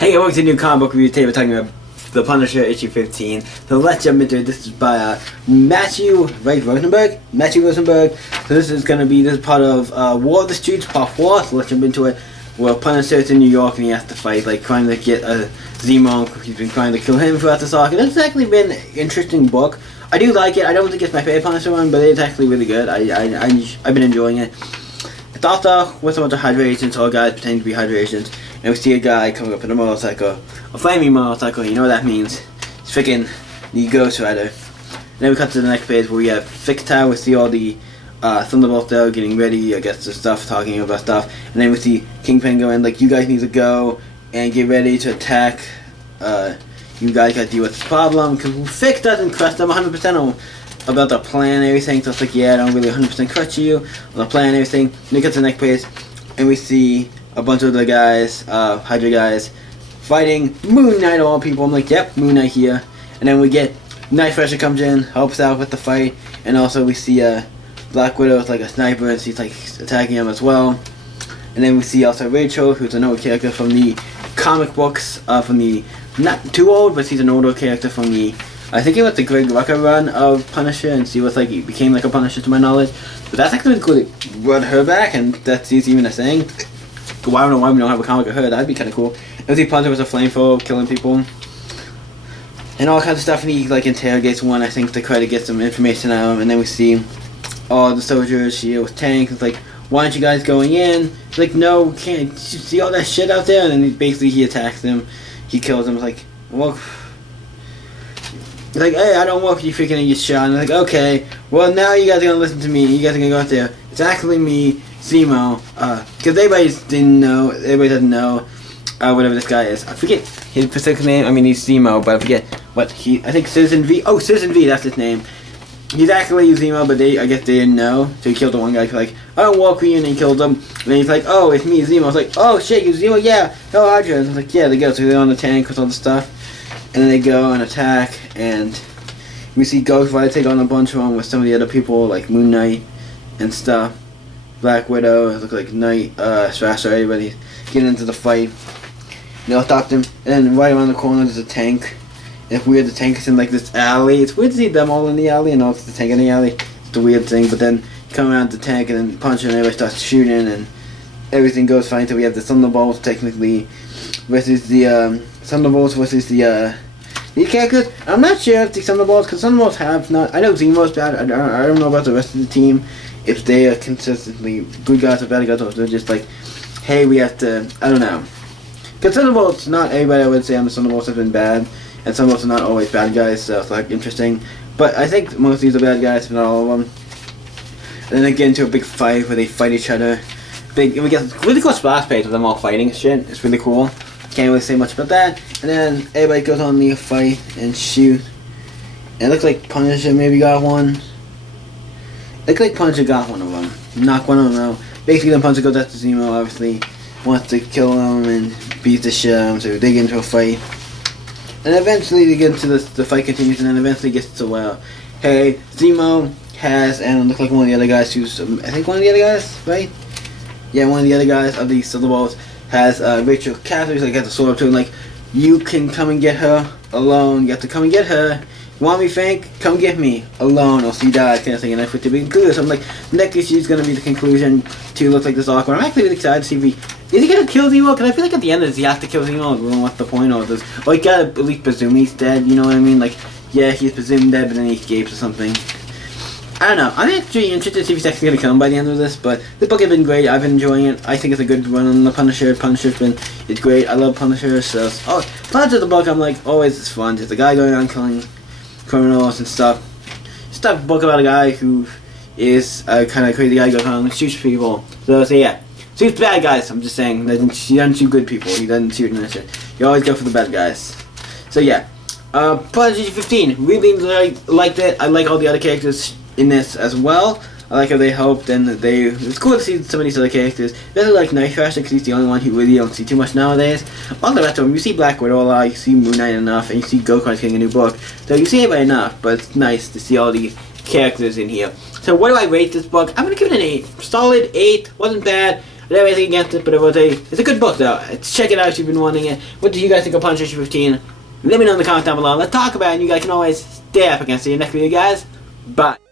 Hey, welcome to a new comic book review. Today we're talking about The Punisher, issue 15. So let's jump into it. This is by Matthew Rosenberg. So this is part of War of the Streets Part 4. So let's jump into it. Well, Punisher is in New York and he has to fight, trying to get Zemo. He's been trying to kill him throughout this arc. And it's actually been an interesting book. I do like it. I don't think it's my favorite Punisher one, but it's actually really good. I've been enjoying it. It starts off with a bunch of hydrations, all guys pretending to be hydrations. And we see a guy coming up in a motorcycle, a flaming motorcycle. You know what that means? It's freaking the Ghost Rider. And then we cut to the next page where we have Fixed Tower. We see all the Thunderbolts there getting ready, I guess, the stuff, talking about stuff. And then we see Kingpin going, you guys need to go and get ready to attack. You guys gotta deal with this problem. Because Fix doesn't trust them 100% about the plan and everything. So it's yeah, I don't really 100% trust you on the plan and everything. And we cut to the next page and we see a bunch of the guys, Hydra guys, fighting Moon Knight of all people. I'm yep, Moon Knight here. And then we get Night Thrasher comes in, helps out with the fight, and also we see Black Widow with a sniper, and she's attacking him as well. And then we see also Rachel, who's an old character from the comic books, from the, not too old, but she's an older character from the, I think it was the Greg Rucka run of Punisher, and she was he became a Punisher to my knowledge. But that's actually cool to run her back, and that's even a thing. I don't know why we don't have a comic of her. That'd be kind of cool. And he Punisher was a flamethrower, killing people, and all kinds of stuff. And he interrogates one, I think, to try to get some information out of him. And then we see all the soldiers, with tanks. It's why aren't you guys going in? It's no, we can't. You see all that shit out there? And then he attacks them. He kills them. It's well. He's hey, I don't want you freaking get shot. And okay, well now you guys are gonna listen to me. You guys are gonna go out there. It's actually me, Zemo, because everybody doesn't know, whatever this guy is. I forget his specific name. I mean, he's Zemo, but I forget what I think Citizen V. Oh, Citizen V, that's his name. He's actually Zemo, but I guess they didn't know. So he killed the one guy. He's I don't walk with you, and he killed him. And then he's oh, it's me, Zemo. It's oh shit, you Zemo? Yeah. Oh, Hydra. I was yeah, they go. So they're on the tank with all the stuff, and then they go and attack, and we see Ghost Rider take on a bunch of them with some of the other people, like Moon Knight and stuff. Black Widow, it looked like Night Thrasher, everybody getting into the fight. They all stopped him, and then right around the corner there's a tank. And it's weird, the tank is in this alley. It's weird to see them all in the alley and also the tank in the alley. It's a weird thing, but then you come around the tank and then punch and everybody starts shooting and everything goes fine until we have the Thunderbolts technically versus the Thunderbolts versus the these characters. I'm not sure if the Thunderbolts, because Thunderbolts have not, I know Zemo's bad, I don't know about the rest of the team. If they are consistently good guys or bad guys, or they're just hey, we have to, I don't know. Because Thunderbolts, not everybody I would say on the Thunderbolts have been bad, and Thunderbolts are not always bad guys, so it's interesting. But I think most of these are bad guys, but not all of them. And then they get into a big fight where they fight each other. We get a really cool splash page of them all fighting shit. It's really cool. Can't really say much about that. And then everybody goes on the fight and shoot. And it looks like Punisher maybe got one. It looks like Punisher got one of them. Knock one of them out. Basically, then Punisher goes after Zemo, obviously. Wants to kill him and beat the shit out of him, so they get into a fight. And eventually they get into the fight continues, and then eventually gets to, hey, Zemo has, and it looks like one of the other guys who's, I think one of the other guys, right? Yeah, one of the other guys of the Thunderbolts has, Rachel Catherine, got the sword up to him, you can come and get her alone. You have to come and get her. You want me, Frank? Come get me alone, or she dies, kind of thing. And that's what to be concluded. So I'm next issue is going to be the conclusion to look like this awkward. I'm actually really excited to see if is he going to kill Zemo? Because I feel at the end of this, he has to kill Zemo. I don't know what the point of this. Or he got to at least presume he's dead, you know what I mean? Yeah, he's presumed dead, but then he escapes or something. I don't know. I'm actually interested to see if he's actually going to kill him by the end of this, but this book has been great. I've been enjoying it. I think it's a good run on the Punisher. It's great. I love Punisher, so parts of the book I'm always it's fun. Just a guy going around killing criminals and stuff. Just a book about a guy who is a kind of crazy guy who goes around and shoots people. So yeah. Shoots bad guys, I'm just saying. He doesn't shoot good people. He doesn't shoot and shit. You always go for the bad guys. So yeah. Punisher 15. Really liked it. I like all the other characters in this as well. I like how they helped, and it's cool to see some of these other characters. Especially Night Thrasher, because he's the only one who really don't see too much nowadays. All the rest of them, you see Black Widow a lot, you see Moon Knight enough, and you see Ghost getting a new book. So you see everybody enough, but it's nice to see all these characters in here. So what do I rate this book? I'm going to give it an 8. Solid 8. Wasn't bad. I don't have anything against it, but I will say it's a good book though. Check it out if you've been wanting it. What do you guys think of Punisher issue 15? Let me know in the comments down below. Let's talk about it, and you guys can always stay up against. See you next video, guys. Bye.